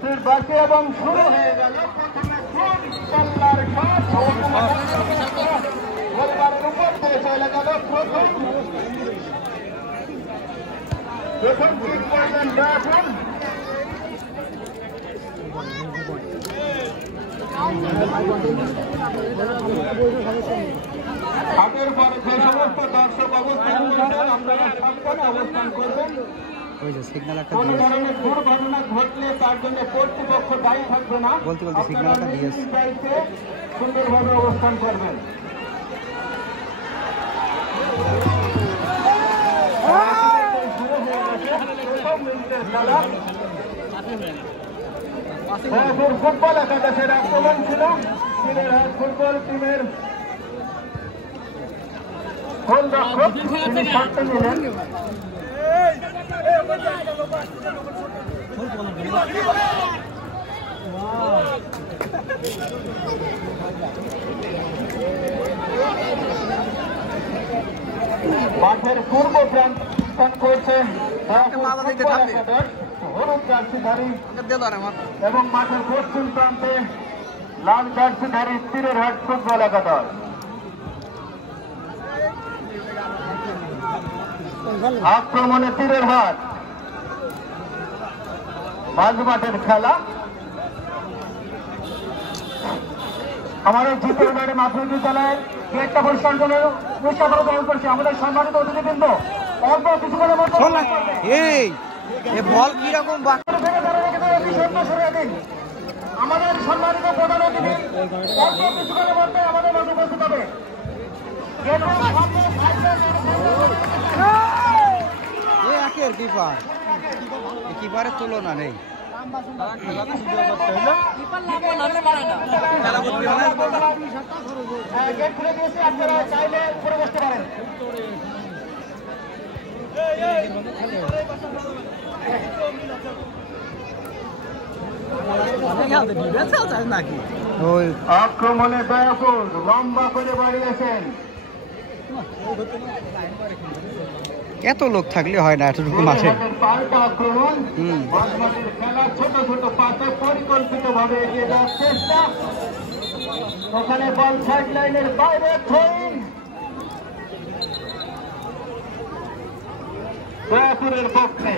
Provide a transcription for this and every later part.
বাকি এবং শুরু হয়ে গেল প্রথমে পাল্লার শট গোলবারের উপর দিয়ে চলে গেল প্রথম কিক করলেন ব্রাফুল আগের পরে যে সমস্ত দর্শক অবস্থান করবেন আপনারা সাবধানে অবস্থান করবেন কোন ধরনের দুর্ঘটনা ঘটলে তার জন্য কর্তৃপক্ষ দায়ী থাকবে না দায়িত্বে সুন্দরভাবে অবস্থান করবেন ফুটবল একাদশের আক্রমণ ছিল ফুটবল টিমের গোলরক্ষক তিনি শটটা নিলেন মাঠের পূর্ব প্রান্ত করছেন হলুদ জার্সিধারী এবং মাঠের পশ্চিম প্রান্তে লাল জার্সিধারী তীরের হাট ফুটবল একাদশ আক্রমণে তীরের হাট মাঝ মাঠের খেলা আমাদের জিতের বাইরে মাধ্যমিক বিদ্যালয়ের গেটটা পরিষ্কার করে গ্রহণ করছি আমাদের সম্মানিত অতিথিবৃন্দ অল্প কিছুক্ষণের মধ্যে বল কিরকম আমাদের সম্মানিত প্রধান অতিথি অল্প কিছুক্ষণের মধ্যে আমাদের মাঝে উপস্থিত হবে কিপারের তুলনা নেই গেট খুলে দিয়েছি আপনারা চাইলে উপরে বসতে পারেন আক্রমণে দয়াপুর লম্বা করে বাড়িয়েছেন এত লোক থাকলে হয় না এতটুকু মাঠে খেলা ছোট ছোট পাতে পরিকল্পিত ভাবে এগিয়ে যাওয়ার চেষ্টা ওখানে বল সাইড লাইনের বাইরে দয়াপুরের পক্ষে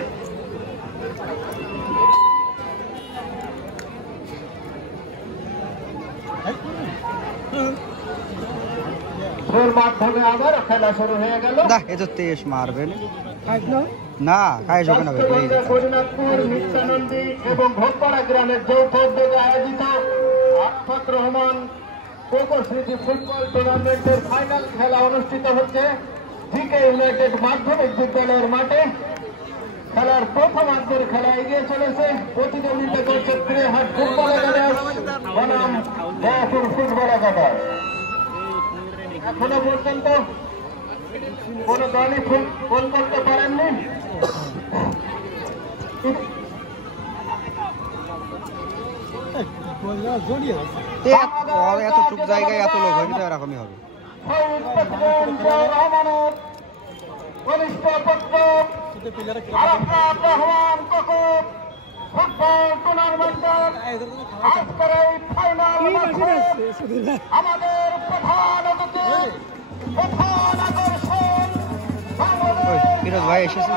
মাধ্যমে আবার খেলা শুরু হয়ে গেল তেজ মারবেন না করিনাথপুর নিত্যানন্দী এবং ভোটপাড়া গ্রামের যৌথ উদ্যোগে আয়োজিত আশফাক রহমান স্মৃতি ফুটবল টুর্নামেন্টের ফাইনাল খেলা অনুষ্ঠিত হচ্ছে জিকে ইউনাইটেড মাধ্যমিক বিদ্যালয়ের মাঠে খেলার প্রথমার্ধের খেলা এগিয়ে চলেছে প্রতিদ্বন্দ্বিতা করছে ত্রিহাট ফুটবল একাদশ বনাম দয়াপুর ফুটবল একাদশ এখনো পর্যন্ত কোন দলই গোল করতে পারেননি এতটুকু জায়গায় এত লোক হয়নি তো এরকমই হবে ফুটবল টুর্নামেন্টের আজকের এই ফাইনাল আমাদের প্রধান অতিথি প্রধান আকর্ষণ ফিরোজ ভাই এসেছে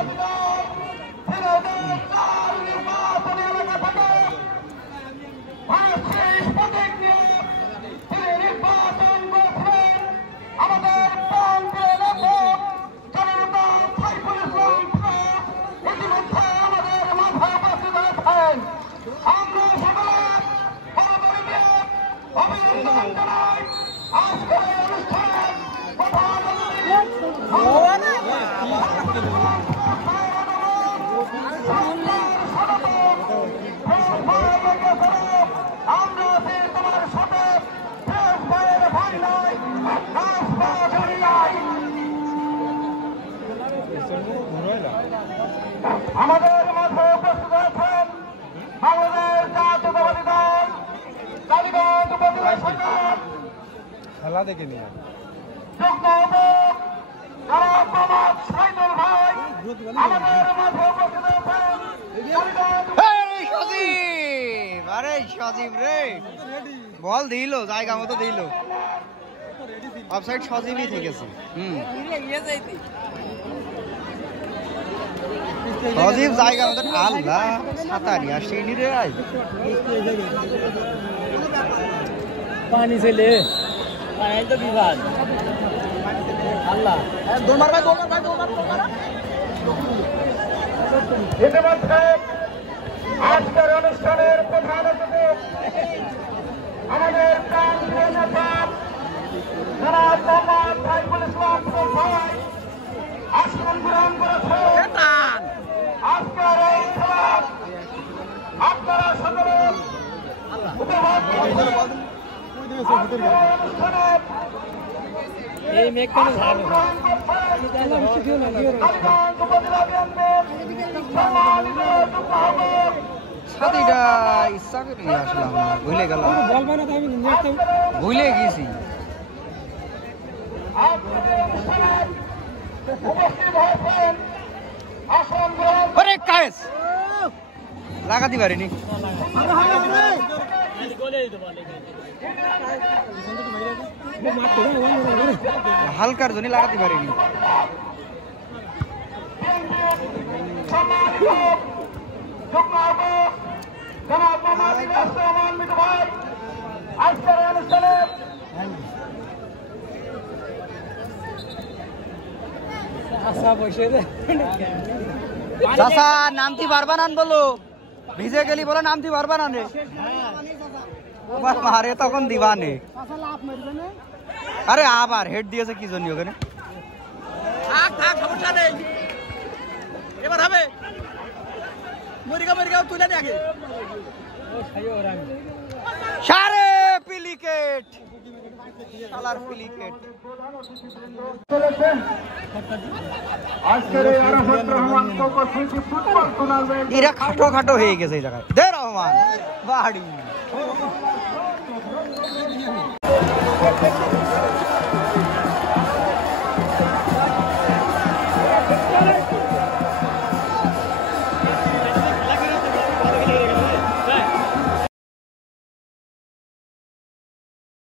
নির্বাচনী এলাকা থেকে নির্বাচন করছেন আমাদের প্রান্তীয় লেখক জনতা সাইফুল ইসলাম ইতিমধ্যে আমাদের মাথায় উপস্থিত হয়েছেন আমরা সকলে অভিনন্দন জানাই আজকের এই অনুষ্ঠান প্রধান আমরা তোমার সাথে আমাদের মাঝে উপস্থিত আছেন বাংলাদেশ জাতীয়তাবাদী দল কালীগঞ্জ উপজেলা শাখার খেলা দেখে নিয়ে যুগ্ম জনাব মোহাম্মদ শহীদুল ভাই আমাদের মাঝে উপস্থিত আছেন কালীগঞ্জ আরে সজীব রে বল দিল জায়গা মতো দিল অফসাইড সজীবই থেকেছে সজীব জায়গা মতো আল্লাহ সাঁতারি আর সেই নিরে পানি ছেলে তো বিভাগ আল্লাহ ইতিমধ্যে আজকের অনুষ্ঠানের প্রধান অতিথি আমাদের প্রান্তীয় নেতা জনাব মোহাম্মদ সাইফুল ইসলাম ভাই আসন গ্রহণ করেছেন। আজকের এই খেলা আপনারা সকলে উপভোগ করছেন। এই মেঘখানে সাথীটা ইচ্ছা করে নিয়ে আসলাম ভুলে গেলাম ভুলে গেছি লাগাতে পারিনি হালকার জন্য লাগাতে পারিনি চাচা নামতে পারবা না বলো ভিজে গেলি বলো নামতে পারবা না রে মারে তখন দিবা নে আরে আবার হেড দিয়েছে কি জন্য ওখানে সমস্যা নেই এবার হবে মরিগাঁও তুলে দে আগে সারে পিলিকেট শালার পিলিকেট এরা খাটো খাটো হয়ে গেছে এই জায়গায় দে রহমান বাড়ি